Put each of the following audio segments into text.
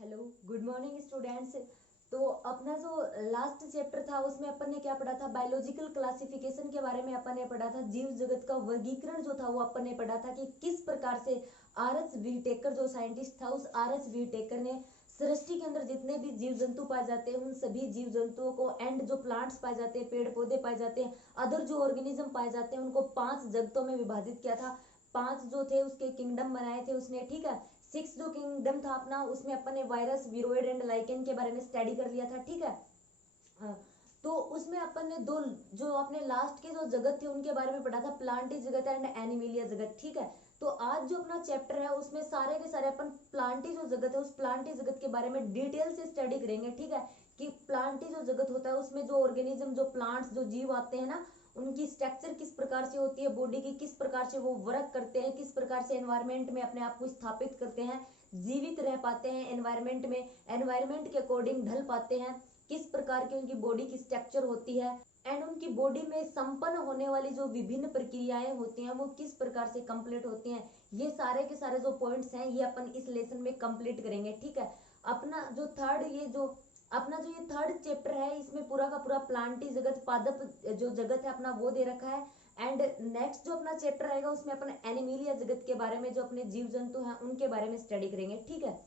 Hello, good morning students. तो अपना जो लास्ट चैप्टर था उसमें अपन ने क्या पढ़ा था, बायोलॉजिकल क्लासिफिकेशन के बारे में अपन ने पढ़ा था। जीव जगत का वर्गीकरण जो था वो अपन ने पढ़ा था कि किस प्रकार से आर एच व्हीटेकर जो साइंटिस्ट था, उस आर एच व्हीटेकर ने सृष्टि के अंदर जितने भी जीव जंतु पाए जाते हैं उन सभी जीव जंतुओं को एंड जो प्लांट्स पाए जाते हैं, पेड़ पौधे पाए जाते हैं, अदर जो ऑर्गेनिज्म पाए जाते हैं उनको 5 जगतों में विभाजित किया था। 5 जो थे उसके किंगडम बनाए थे उसने, ठीक है। 6 जो किंगडम था अपना, उसमें अपन ने वायरस, वीरोइड एंड लाइकेन के बारे में स्टडी कर लिया था, ठीक है। हाँ, तो उसमें अपन ने दो जो अपने लास्ट के जो जगत थे उनके बारे में पढ़ा था, प्लांटी जगत एंड एनिमिलिया जगत, ठीक है। तो आज जो अपना चैप्टर है उसमें सारे के सारे अपन प्लांटी जो जगत है उस प्लांटी जगत के बारे में डिटेल से स्टडी करेंगे, ठीक है। कि प्लांटी जो जगत होता है उसमें जो ऑर्गेनिज्म, जो प्लांट्स, जो जीव आते हैं ना, उनकी स्ट्रक्चर किस प्रकार से होती है, बॉडी की किस प्रकार से वो वर्क करते हैं, किस प्रकार से एनवायरमेंट में अपने आप को स्थापित करते हैं, जीवित रह पाते हैं एनवायरमेंट में, एनवायरमेंट के अकॉर्डिंग ढल पाते हैं, किस प्रकार की उनकी बॉडी की स्ट्रक्चर होती है एंड उनकी बॉडी में संपन्न होने वाली जो विभिन्न प्रक्रियाएं होती हैं वो किस प्रकार से कंप्लीट होती हैं। ये सारे के सारे जो पॉइंट्स हैं ये अपन इस लेसन में कंप्लीट करेंगे, ठीक है। अपना जो थर्ड ये जो अपना जो ये थर्ड चैप्टर है इसमें पूरा का पूरा प्लांटी जगत, पादप जो जगत है अपना वो दे रखा है। एंड नेक्स्ट जो अपना चैप्टर रहेगा उसमें अपन एनिमीलिया जगत के बारे में, जो अपने जीव जंतु हैं उनके बारे में स्टडी करेंगे, ठीक है।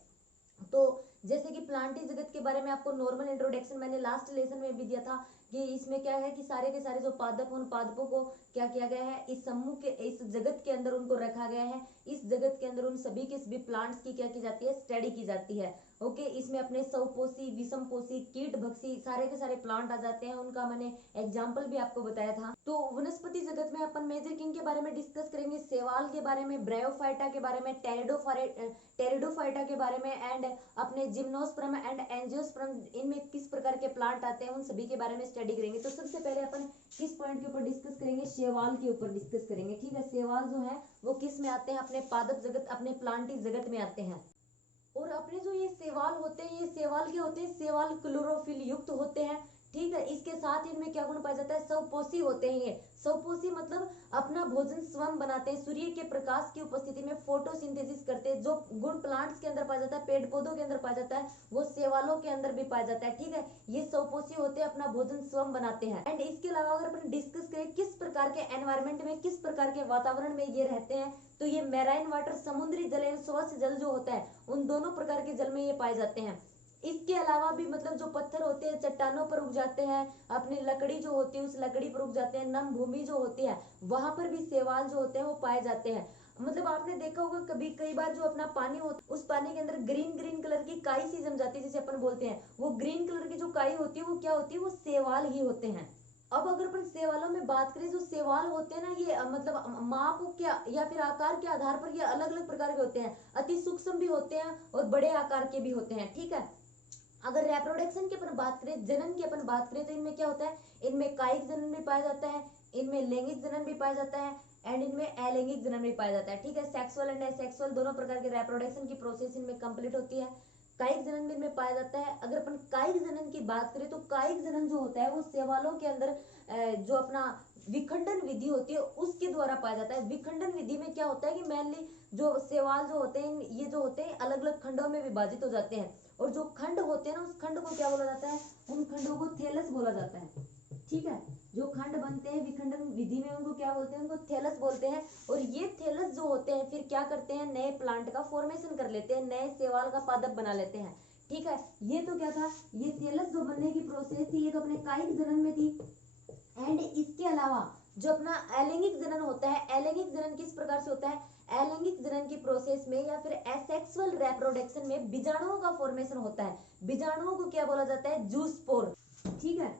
तो जैसे कि प्लांटी जगत के बारे में आपको नॉर्मल इंट्रोडक्शन मैंने लास्ट लेसन में भी दिया था कि इसमें क्या है कि सारे के सारे जो पादप, उन पादपों को क्या किया गया है, इस समूह के, इस जगत के अंदर उनको रखा गया है। इस जगत के अंदर उन सभी के सभी प्लांट्स की क्या की जाती है, स्टडी की जाती है। ओके, इसमें अपने सौपोषी, विषमपोषी, कीट भक्षी सारे के सारे प्लांट आ जाते हैं, उनका मैंने एग्जाम्पल भी आपको बताया था। तो वनस्पति जगत में अपन मेजर किंग के बारे में डिस्कस करेंगे, सेवाल के बारे में, ब्रायोफाइटा के बारे में, टेरिडोफाइटा के बारे में एंड अपने जिम्नोस्पर्म एंड एंजियोस्पर्म, इनमें किस प्रकार के प्लांट आते हैं उन सभी के बारे में स्टडी करेंगे। तो सबसे पहले अपन किस पॉइंट के ऊपर डिस्कस करेंगे, शैवाल के ऊपर डिस्कस करेंगे, ठीक है। शैवाल जो है वो किस में आते हैं, अपने पादप जगत, अपने प्लांटी जगत में आते हैं। और अपने जो ये शैवाल होते हैं, ये शैवाल क्या होते हैं, शैवाल क्लोरोफिल युक्त होते हैं, ठीक है। इसके साथ इनमें क्या गुण पाया जाता है, स्वपोषी होते हैं ये। स्वपोषी मतलब अपना भोजन स्वयं बनाते हैं, सूर्य के प्रकाश की उपस्थिति में फोटोसिंथेसिस करते हैं। जो गुण प्लांट्स के अंदर पाया जाता है, पेड़ पौधों के अंदर पाया जाता है, वो शैवालों के अंदर भी पाया जाता है, ठीक है। ये स्वपोषी होते हैं, अपना भोजन स्वयं बनाते हैं। एंड इसके अलावा अगर अपन डिस्कस करें किस प्रकार के एनवायरमेंट में, किस प्रकार के वातावरण में ये रहते हैं, तो ये मैराइन वाटर, समुद्री जल एवं स्वच्छ जल जो होता है उन दोनों प्रकार के जल में ये पाए जाते हैं। इसके अलावा भी मतलब जो पत्थर होते हैं चट्टानों पर उग जाते हैं, अपनी लकड़ी जो होती है उस लकड़ी पर उग जाते हैं, नम भूमि जो होती है वहां पर भी शैवाल जो होते हैं वो पाए जाते हैं। मतलब आपने देखा होगा कभी कई बार जो अपना पानी होता उस पानी के अंदर ग्रीन ग्रीन कलर की काई सी जम जाती है, जिसे अपन बोलते हैं, वो ग्रीन कलर की जो काई होती है वो क्या होती है, वो शैवाल ही होते हैं। अब अगर अपन शैवालों में बात करें, जो शैवाल होते हैं ना ये मतलब माप के या फिर आकार के आधार पर ये अलग अलग प्रकार के होते हैं, अति सूक्ष्म भी होते हैं और बड़े आकार के भी होते हैं, ठीक है। अगर रिप्रोडक्शन की अपन बात करें, जनन की अपन बात करें, तो इनमें क्या होता है, इनमें कायिक जनन भी पाया जाता है, इनमें लैंगिक जनन भी पाया जाता है एंड इनमें अलैंगिक जनन भी पाया जाता है, ठीक है। सेक्सुअल एंड असेक्सुअल दोनों प्रकार के रिप्रोडक्शन की प्रोसेस इनमें कंप्लीट होती है। कायिक जनन भी इनमें पाया जाता है। अगर अपन कायिक जनन की बात करें तो कायिक जनन जो होता है वो शैवालों के अंदर जो अपना विखंडन विधि होती है उसके द्वारा पाया जाता है। विखंडन विधि में क्या होता है कि मेनली जो शैवाल जो होते हैं ये जो होते हैं अलग अलग खंडों में विभाजित हो जाते हैं, और जो खंड होते हैं ना उस खंड को क्या बोला जाता है, उन खंडों को थैलस बोला जाता है, ठीक है। जो खंड बनते हैं विखंडन विधि में उनको क्या बोलते हैं, उनको थैलस बोलते हैं। और ये थैलस जो होते हैं फिर क्या करते हैं, नए प्लांट का फॉर्मेशन कर लेते हैं, नए शैवाल का पादप बना लेते हैं, ठीक है। ये तो क्या था, ये थैलस जो बनने की प्रोसेस थी ये तो अपने कायिक जनन में थी। एंड इसके अलावा जो अपना अलैंगिक जनन होता है, अलैंगिक जनन किस प्रकार से होता है, अलैंगिक जनन की प्रोसेस में या फिर एसेक्सुअल रिप्रोडक्शन में बीजाणुओं का फॉर्मेशन होता है। बीजाणुओं को क्या बोला जाता है, जूस्पोर, ठीक है।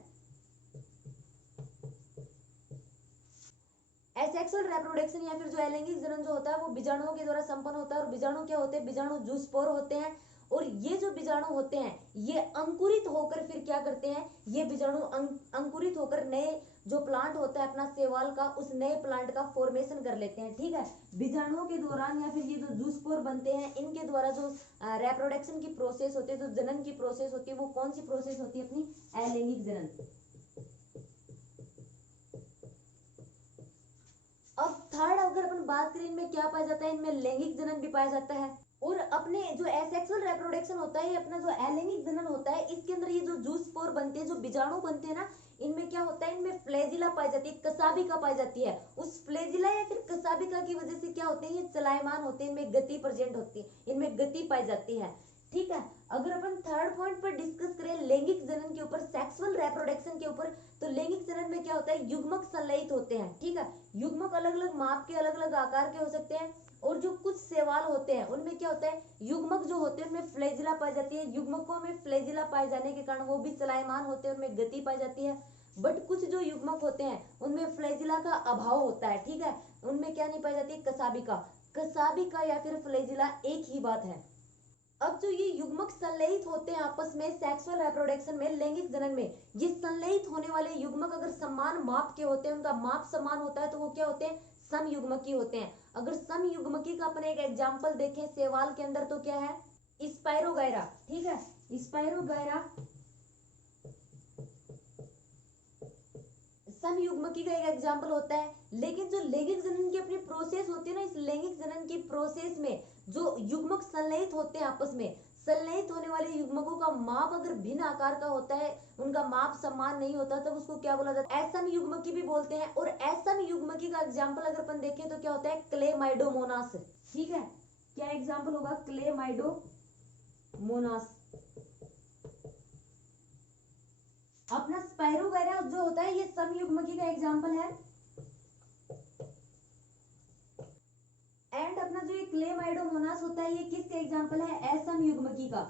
एसेक्सुअल रिप्रोडक्शन या फिर जो अलैंगिक जनन जो होता है वो बीजाणुओं के द्वारा संपन्न होता है। और बीजाणु क्या होते हैं, बीजाणु जूस्पोर होते हैं। और ये जो बीजाणु होते हैं ये अंकुरित होकर फिर क्या करते हैं, ये बीजाणु अंकुरित होकर नए जो प्लांट होता है अपना शैवाल का, उस नए प्लांट का फॉर्मेशन कर लेते हैं, ठीक है। बीजाणुओं के दौरान या फिर ये जो जूस्पोर बनते हैं इनके द्वारा जो रिप्रोडक्शन की प्रोसेस होती है, जो जनन की प्रोसेस होती है, वो कौन सी प्रोसेस होती है, अपनी अलैंगिक जनन। अब थर्ड अगर अपन बात करें इनमें क्या पाया जाता है, इनमें लैंगिक जनन भी पाया जाता है। और अपने जो एसेक्सुअल रिप्रोडक्शन होता है, अपना जो अलैंगिक जनन होता है, इसके अंदर ये जो जूस स्पोर बनते हैं, जो बीजाणु बनते हैं ना, इनमें क्या होता है, इनमें फ्लैजिला पाई जाती है, कसाबिका पाई जाती है। उस फ्लैजिला या फिर कसाबिका की वजह से क्या होते हैं, ये चलायमान होते हैं, इनमें गति प्रेजेंट होती है, इनमें गति पाई जाती है। ठीक है, अगर अपन थर्ड पॉइंट पर डिस्कस करें लैंगिक जनन के ऊपर, सेक्सुअल रिप्रोडक्शन के ऊपर, तो लैंगिक जनन में क्या होता है, युग्मक संलयित होते हैं। ठीक है, युग्मक अलग अलग माप के, अलग अलग आकार के हो सकते हैं, और जो कुछ शैवाल होते हैं उनमें क्या होता है, युग्मक जो होते हैं उनमें फ्लैजिला पाई जाती है। युग्मकों में फ्लैजिला पाए जाने के कारण वो भी चलायमान होते हैं, उनमें गति पाई जाती है। बट कुछ जो युग्मक होते हैं उनमें फ्लैजिला का अभाव होता है। ठीक है, उनमें क्या नहीं पाई जाती, कसाबिका। कसाबिका या फिर फ्लैजिला एक ही बात है। अब जो ये युग्मक संलयित होते हैं आपस में सेक्सुअल रिप्रोडक्शन में, लैंगिक जनन में, ये संलयित होने वाले युग्मक अगर समान माप के होते हैं, उनका माप समान होता है, तो वो क्या होते हैं, समयुग्मकी होते हैं। अगर समयुग्मकी का अपने एक एग्जांपल देखें शैवाल के अंदर, तो क्या है, स्पायरोगायरा। ठीक है, स्पायरोगायरा समयुग्मकी का एक एग्जांपल होता है। लेकिन जो लैंगिक जनन की अपनी प्रोसेस होती है ना, इस लैंगिक जनन की प्रोसेस में जो युग्मक संलयित होते हैं आपस में, संलयित होने वाले युग्मकों का माप अगर भिन्न आकार का होता है, उनका माप समान नहीं होता, तब उसको क्या बोला जाता है, असम युग्मकी भी बोलते हैं। और असम युग्मकी का एग्जाम्पल अगर अपन देखें तो क्या होता है, क्लेमाइडोमोनास। ठीक है, क्या एग्जाम्पल होगा, क्लेमाइडोमोनास। अपना स्पायरोगायरा जो होता है ये समयुग्मकी का एग्जाम्पल है। एंड अपना जो ये क्लेमाइडोमोनास होता है, ये किसका एग्जाम्पल है, असमयुग्मकी का।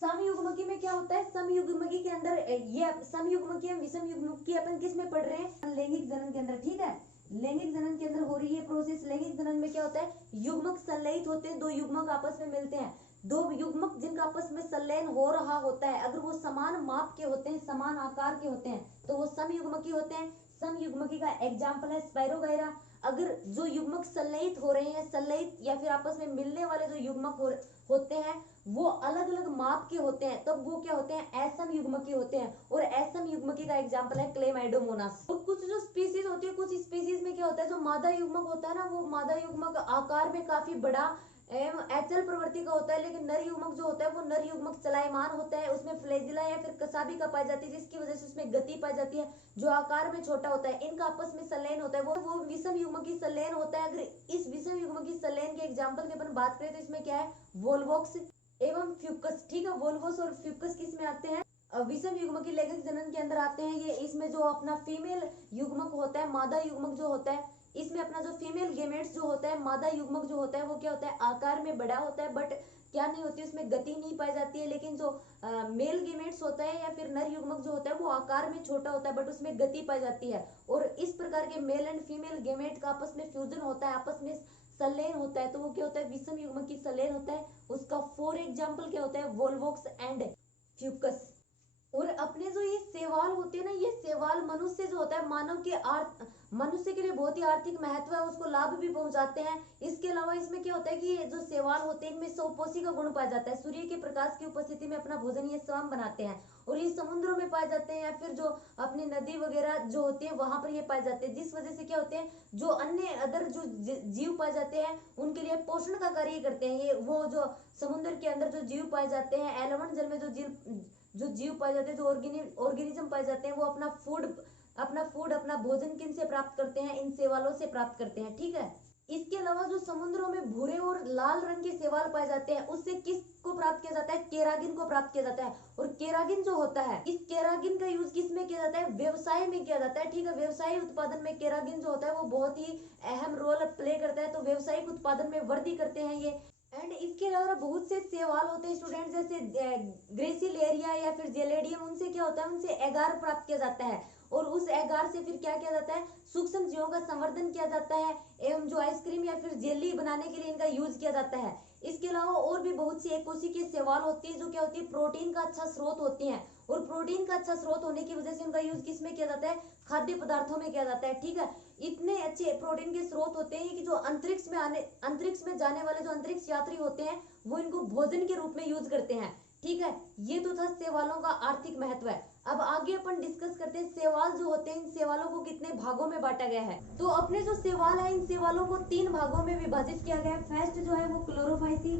समयुग्मकी में क्या होता है, समयुग्मकी के अंदर ये समयुग्मकी एवं विषमयुग्मकी अपन किस में पढ़ रहे हैं, लैंगिक जनन के अंदर। ठीक है, लैंगिक जनन के अंदर हो रही है प्रोसेस। लैंगिक जनन में क्या होता है, युग्मक संलयित होते हैं, दो युग्मक आपस में मिलते हैं। दो युग्मक जिनका आपस में संलयन हो रहा होता है, अगर वो समान माप के होते हैं, समान आकार के होते हैं, तो वो समयुग्मकी होते हैं। समयुग्मकी का एग्जाम्पल है स्पायरोगायरा। अगर जो युग्मक संलयित हो रहे हैं, संलयित या फिर आपस में मिलने वाले जो युग्मक होते हैं, वो अलग अलग माप के होते हैं, तब वो क्या होते हैं, असम युग्मकी होते हैं। और असम युग्मकी का एग्जांपल है क्लेमाइडोमोनास। और कुछ जो स्पीसीज होती है, कुछ स्पीसीज में क्या होता है, जो मादा युग्मक होता है ना, वो मादा युग्मक आकार में काफी बड़ा एवं अचल प्रवृत्ति का होता है। लेकिन नर युग्मक जो होता है, वो नर युग्मक चलायमान होता है, उसमें फ्लैजिला या फिर कसाबिका पाई जाती है, जिसकी वजह से उसमें गति पाई जाती है, जो आकार में छोटा होता है। इनका आपस में संलयन होता है, वो विषम युग्मकी संलयन होता है। अगर इस विषम युग्मकी संलयन के एग्जाम्पल की अपन बात करें, तो इसमें क्या है, वोल्वोक्स एवं फ्यूकस। ठीक है, वोल्वोस और फ्यूकस किस में आते हैं, विषम युग्मकी लैंगिक जनन के अंदर आते हैं। ये इसमें जो अपना फीमेल युग्मक होता है, मादा युग्मक जो होता है, इसमें अपना जो फीमेल गेमेट्स जो होता है, मादा युग्मक जो होता है, वो क्या होता है, आकार में बड़ा होता है, बट क्या नहीं होती, उसमें गति नहीं पाई जाती है। लेकिन जो मेल गेमेट्स होता है या फिर नर युग्मक जो होता है, वो आकार में छोटा होता है, बट उसमें गति पाई जाती है। और इस प्रकार के मेल एंड फीमेल गेमेट का आपस में फ्यूजन होता है, आपस में संलयन होता है, तो वो क्या होता है, विषम युग्मकी संलयन होता है। उसका फॉर एग्जाम्पल क्या होता है, वोल्वोक्स एंड फ्यूकस। और अपने जो ये शैवाल होते हैं ना, ये शैवाल मनुष्य जो होता है, मानव के मनुष्य के लिए बहुत ही आर्थिक महत्व है, उसको लाभ भी पहुंचाते हैं। इसके अलावा इसमें क्या होता है कि ये जो शैवाल होते हैं, इनमें सोपोषी का गुण पाया जाता है। सूर्य के प्रकाश की उपस्थिति में अपना भोजन ये स्वयं बनाते हैं, और ये समुद्रों में पाए जाते हैं, या फिर जो अपनी नदी वगैरह जो होती है वहां पर ये पाए जाते हैं। जिस वजह से क्या होते हैं, जो अन्य अदर जो जीव पाए जाते हैं, उनके लिए पोषण का कार्य करते हैं। ये वो जो समुद्र के अंदर जो जीव पाए जाते हैं, एलवन जल में जो जीव पाए जाते हैं, जो ऑर्गेनिज्म पाए जाते हैं, वो अपना भोजन किन से प्राप्त करते हैं, इन शैवालों से प्राप्त करते हैं। ठीक है, इसके अलावा जो समुद्रों में भूरे और लाल रंग के शैवाल पाए जाते हैं, उससे किसको प्राप्त किया जाता है, केरागिन को प्राप्त किया जाता है। और केरागिन जो होता है, इस केरागिन का यूज किस में किया जाता है, व्यवसाय में किया जाता है। ठीक है, व्यवसायिक उत्पादन में केरागिन जो होता है, वो बहुत ही अहम रोल प्ले करता है, तो व्यवसायिक उत्पादन में वृद्धि करते हैं ये। एंड इसके अलावा बहुत से शैवाल होते हैं स्टूडेंट, जैसे ग्रेसिलेरिया या फिर जेलेडियम, उनसे क्या होता है, उनसे एगार प्राप्त किया जाता है, और उस एगार से फिर क्या किया जाता है, सूक्ष्म जीवों का संवर्धन किया जाता है, एवं जो आइसक्रीम या फिर जेली बनाने के लिए इनका यूज किया जाता है। इसके अलावा और भी बहुत सी एकोसी शैवाल होती है, जो क्या होती है, प्रोटीन का अच्छा स्रोत होती है, और प्रोटीन का अच्छा स्रोत होने की वजह से उनका यूज किस में किया जाता है, खाद्य पदार्थों में किया जाता है। ठीक है, इतने अच्छे प्रोटीन के स्रोत होते हैं कि जो अंतरिक्ष में जाने वाले जो अंतरिक्ष यात्री होते हैं, वो इनको भोजन के रूप में यूज करते हैं। ठीक है, ये तो था शैवालों का आर्थिक महत्व है। अब आगे अपन डिस्कस करते हैं सेवाल जो होते हैं, इन सेवालों को कितने भागों में बांटा गया है। तो अपने जो सेवाल है, इन सेवालों को 3 भागों में विभाजित किया गया है। फर्स्ट जो है वो क्लोरोफाइसी,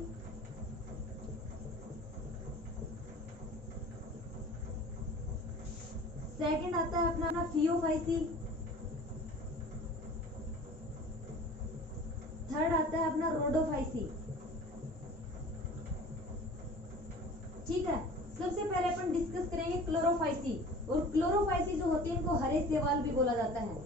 सेकंड आता है अपना फियोफाइसी, थर्ड आता है अपना रोडोफाइसी। ठीक है, सबसे पहले अपन डिस्कस करेंगे क्लोरोफाइसी। और क्लोरोफाइसी जो होती है इनको हरे सेवाल भी बोला जाता है।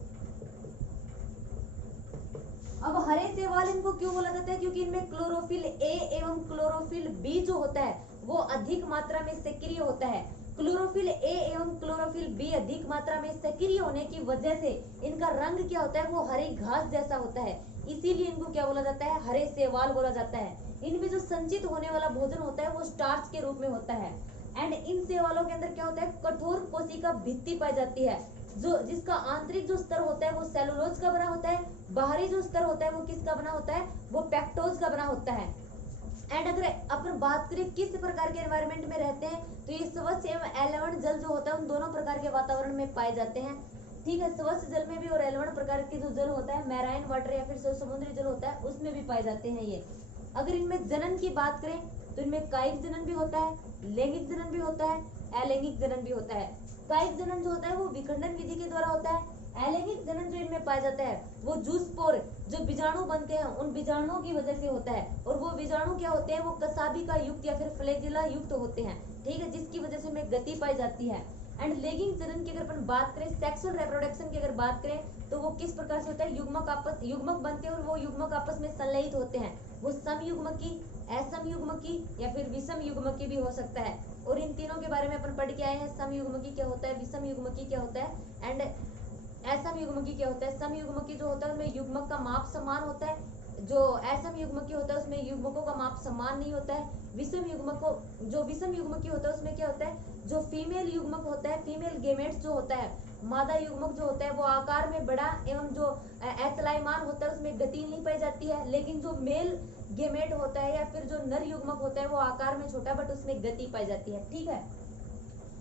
अब हरे सेवाल इनको क्यों बोला जाता है? क्योंकि इनमें क्लोरोफिल ए एवं क्लोरोफिल बी जो होता है वो अधिक मात्रा में सक्रिय होता है। क्लोरोफिल ए एवं क्लोरोफिल बी अधिक मात्रा में सक्रिय होने की वजह से इनका रंग क्या होता है, वो हरी घास जैसा होता है। इसीलिए इनको क्या बोला जाता है, हरे सेवाल बोला जाता है। इनमें जो संचित होने वाला भोजन होता है वो स्टार्च के रूप में होता है। एंड इन सेवालों के अंदर क्या होता है, कठोर कोशिका भित्ति पाई जाती है, जो जिसका आंतरिक जो स्तर होता है वो सेलुलोज का बना होता है, बाहरी जो स्तर होता है वो किसका बना होता है, वो पेक्टोज का बना होता है। एंड अगर अपन बात करें किस प्रकार के एनवायरनमेंट में रहते हैं, तो ये स्वच्छ एवं एलवण जल जो होता है उन दोनों प्रकार के वातावरण में पाए जाते हैं। ठीक है, स्वच्छ जल में भी और एलवण प्रकार के जो जल होता है, मैराइन वाटर या फिर समुद्री जल होता है, उसमें भी पाए जाते हैं ये। अगर इनमें जनन की बात करें तो इनमें कायिक जनन भी होता है, लैंगिक जनन भी होता है, अलैंगिक जनन भी होता है। कायिक जनन जो होता है वो विखंडन विधि के द्वारा होता है। अलैंगिक जनन जो इनमें पाया जाता है वो जूस्पोर जो बीजाणु बनते हैं उन बीजाणुओं की वजह से होता है। और वो बीजाणु क्या होते हैं, वो कसाबिका युक्त या फिर फ्लैजिला युक्त होते हैं। ठीक है, जिसकी वजह से हमें गति पाई जाती है। एंड लैंगिक जनन की अगर अपन बात करें, सेक्सुअल रिप्रोडक्शन की अगर बात करें, तो वो किस प्रकार से होता है, युग्मक बनते हैं और वो युग्मक आपस में संलयित होते हैं। वो समयुग्मकी, असमयुग्मकी या फिर विषम युग्मकी भी हो सकता है। और इन तीनों के बारे में अपन पढ़ के आए हैं, समयुग्मकी क्या होता है, विषम युग्मकी क्या होता है एंड असम युग्मकी क्या होता है। सम युग्मकी जो होता है उसमें युग्मक का माप समान होता है, जो असम युग्मकी होता है उसमें युग्मकों का माप समान नहीं होता है। विषम युग्मकी होता है उसमें क्या होता है, जो फीमेल युग्मक होता है, फीमेल गेमेट्स जो होता है, मादा युग्मक जो होता है वो आकार में बड़ा एवं जो अचलायमान होता है उसमें गति नहीं पाई जाती है। लेकिन जो मेल गेमेट होता है या फिर जो नर युग्मक होता है वो आकार में छोटा बट उसमें गति पाई जाती है। ठीक है,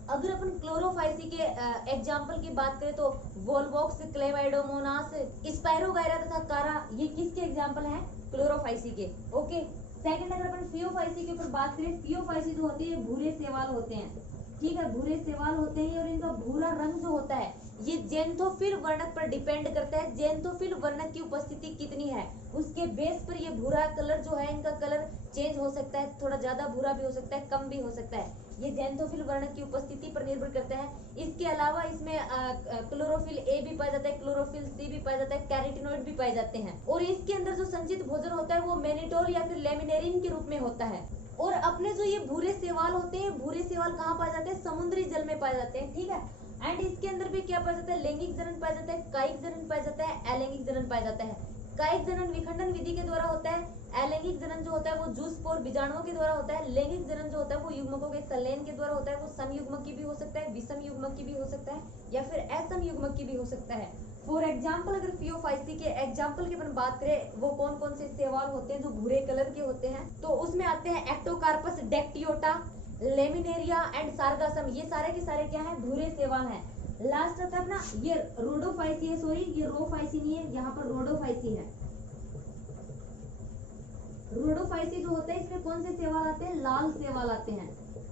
अगर अपन क्लोरोफाइसी के एग्जाम्पल की बात करें तो वोल्वोक्स, क्लेमाइडोमोनास, स्पायरोगायरा तथा कारा, ये किसके एग्जाम्पल हैं, क्लोरोफाइसी के। ओके, सेकंड अगर अपन फियोफाइसी के ऊपर बात करें, फियोफाइसी जो होती है भूरे सेवाल होते हैं। ठीक है, भूरे सेवाल होते हैं और इनका भूरा रंग जो होता है ये जेंथोफिल वर्णक पर डिपेंड करता है। जेंथोफिल वर्णक की उपस्थिति कितनी है उसके बेस पर ये भूरा कलर जो है, इनका कलर चेंज हो सकता है, थोड़ा ज्यादा भूरा भी हो सकता है, कम भी हो सकता है। ये जेंथोफिल वर्णक की उपस्थिति पर निर्भर करता है। इसके अलावा इसमें क्लोरोफिल ए भी पाया जाता है, क्लोरोफिल सी भी पाया जाता है, कैरोटीनॉइड भी पाए जाते हैं। और इसके अंदर जो संचित भोजन होता है वो मेनिटोल या फिर लेमिनेरिन के रूप में होता है। और अपने जो ये भूरे सेवाल होते हैं, भूरे सेवाल कहाँ पाए जाते हैं, समुद्री जल में पाए जाते हैं। ठीक है, एंड इसके अंदर भी क्या पाया जाता है, लैंगिक जनन पाया जाता है, कायिक जनन पाया जाता है, अलैंगिक जनन पाया जाता है। कायिक जनन विखंडन विधि के द्वारा होता है, अलैंगिक जनन जो होता है वो जूस्पोर बीजाणुओं के द्वारा होता है, लैंगिक जनन जो होता है वो युग्मकों के संलयन के द्वारा होता है। वो समयुग्मकी भी हो सकता है, विषम युग्मकी भी हो सकता है या फिर असम युग्मकी भी हो सकता है। फॉर एग्जाम्पल अगर फियोफाइसी के एग्जाम्पल की अपन बात करें, वो कौन कौन से सेवाल होते हैं जो भूरे कलर के होते हैं, तो उसमें आते हैं एक्टोकार्पस, डेक्टियोटा, लेमिनेरिया एंड सार्गासम। ये सारे के सारे क्या है, भूरे सेवाल हैं। लास्ट आता है अपना ये रोडोफाइसी है, सॉरी ये रोफाइसी नहीं है, यहाँ पर रोडोफाइसी है। रोडोफाइसी जो होता है इसमें कौन से सेवाल आते हैं, लाल सेवाल आते हैं।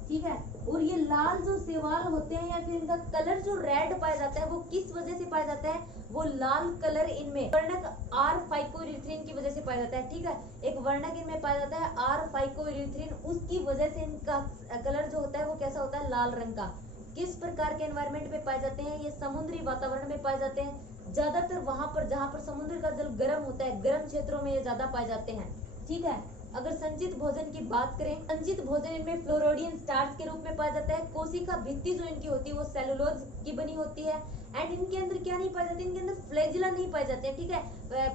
ठीक है, और ये लाल जो सेवाल होते हैं या फिर इनका कलर जो रेड पाया जाता है वो किस वजह से पाया जाता है, वो लाल कलर इनमें वर्णक आर फाइकोइरिथ्रिन की वजह से पाया जाता है। ठीक है, एक वर्णक इनमें पाया जाता है आर फाइकोइरिथ्रिन, उसकी वजह से इनका कलर जो होता है वो कैसा होता है, लाल रंग का। किस प्रकार के एनवायरनमेंट में पाए जाते हैं, ये समुद्री वातावरण में पाए जाते हैं, ज्यादातर वहां पर जहां पर समुद्र का जल गर्म होता है, गर्म क्षेत्रों में ये ज्यादा पाए जाते हैं। ठीक है, अगर संचित भोजन की बात करें, संचित भोजन इनमें फ्लोरोडियन स्टार्च के रूप में पाया जाता है। कोशिका भित्ति जो इनकी होती है वो सेलुलोज की बनी होती है। एंड इनके अंदर क्या नहीं पाए जाते, इनके अंदर फ्लैजिला नहीं पाए जाते हैं। ठीक है,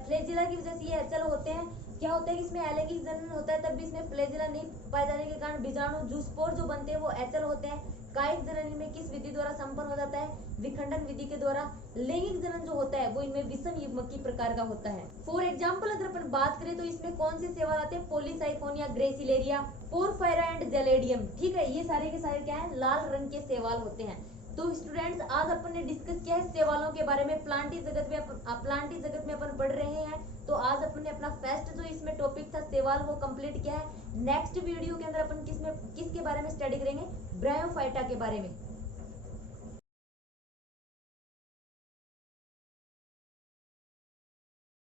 फ्लैजिला की वजह से ये अचल होते हैं। क्या होता है कि इसमें अलैंगिक जनन होता है तब भी इसमें फ्लैजिला नहीं पाए जाने के कारण बीजाणु जूस्पोर जो बनते हैं वो अचल होते हैं। कायिक जनन में किस विधि द्वारा संपन्न हो जाता है, विखंडन विधि के द्वारा। लैंगिक जनन जो होता है वो इनमें विषम युग्मकी प्रकार का होता है। फॉर एग्जाम्पल अगर अपन बात करें तो इसमें कौन से सेवाल आते हैं, Polysiphonia, gracilaria, porphyra and Gelidium. ठीक है, ये सारे के सारे क्या है, लाल रंग के सेवाल होते हैं। तो स्टूडेंट्स आज अपन ने डिस्कस किया है शैवालों के बारे में। प्लांटी जगत में अपन पढ़ रहे हैं। तो आज अपन ने अपना फर्स्ट जो इसमें टॉपिक था शैवाल वो कंप्लीट किया है। नेक्स्ट वीडियो के अंदर अपन किसके बारे में स्टडी करेंगे, ब्रायोफाइटा के बारे में।